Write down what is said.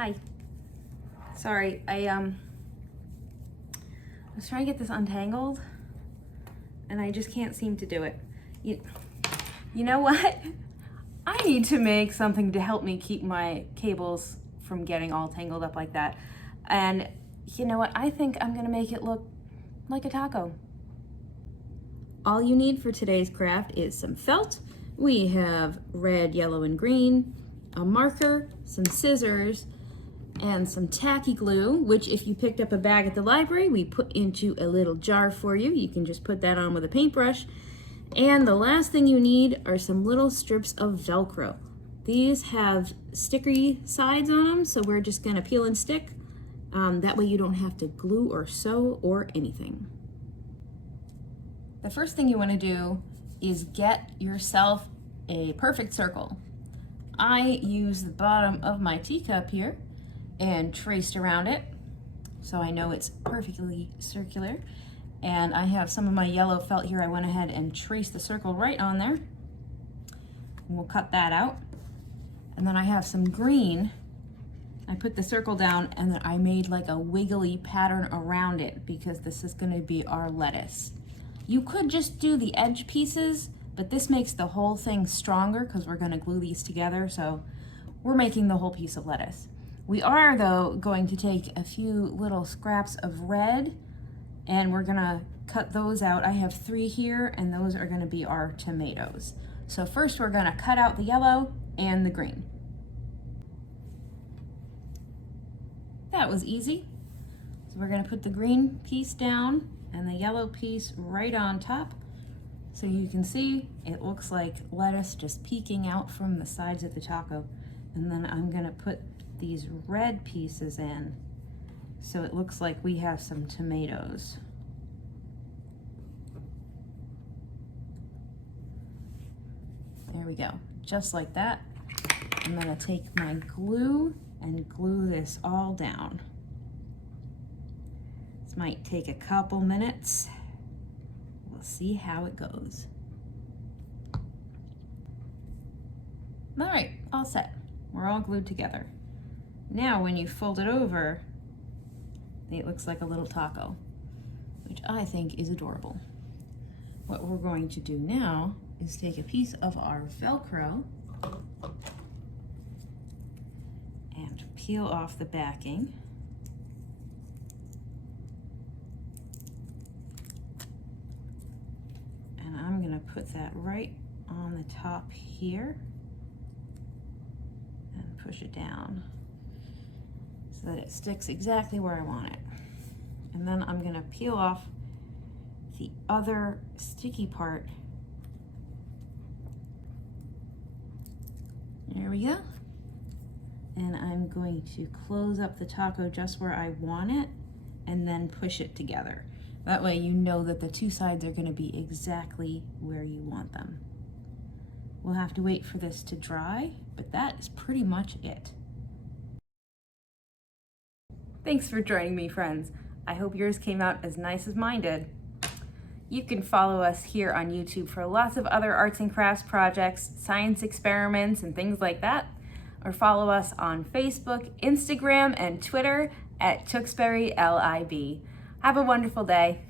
Hi. Sorry, I was trying to get this untangled and I just can't seem to do it. You know what? I need to make something to help me keep my cables from getting all tangled up like that. And you know what? I think I'm gonna make it look like a taco. All you need for today's craft is some felt. We have red, yellow, and green, a marker, some scissors, and some tacky glue, which if you picked up a bag at the library, we put into a little jar for you. You can just put that on with a paintbrush. And the last thing you need are some little strips of Velcro. These have stickery sides on them, so we're just gonna peel and stick. That way you don't have to glue or sew or anything. The first thing you wanna do is get yourself a perfect circle. I use the bottom of my teacup here and traced around it, so I know it's perfectly circular. And I have some of my yellow felt here. I went ahead and traced the circle right on there. And we'll cut that out. And then I have some green. I put the circle down and then I made like a wiggly pattern around it because this is gonna be our lettuce. You could just do the edge pieces, but this makes the whole thing stronger because we're gonna glue these together, so we're making the whole piece of lettuce. We are, though, going to take a few little scraps of red and we're gonna cut those out. I have 3 here and those are gonna be our tomatoes. So first we're gonna cut out the yellow and the green. That was easy. So we're gonna put the green piece down and the yellow piece right on top. So you can see it looks like lettuce just peeking out from the sides of the taco. And then I'm gonna put these red pieces in so it looks like we have some tomatoes. There we go, just like that. I'm gonna take my glue and glue this all down. This might take a couple minutes. We'll see how it goes. All right, all set. We're all glued together. Now when you fold it over, it looks like a little taco, which I think is adorable. What we're going to do now is take a piece of our Velcro and peel off the backing. And I'm gonna put that right on the top here and push it down so that it sticks exactly where I want it. And then I'm gonna peel off the other sticky part. There we go. And I'm going to close up the taco just where I want it and then push it together. That way you know that the 2 sides are gonna be exactly where you want them. We'll have to wait for this to dry, but that is pretty much it. Thanks for joining me, friends. I hope yours came out as nice as mine did. You can follow us here on YouTube for lots of other arts and crafts projects, science experiments, and things like that. Or follow us on Facebook, Instagram, and Twitter at Tewksbury LIB. Have a wonderful day.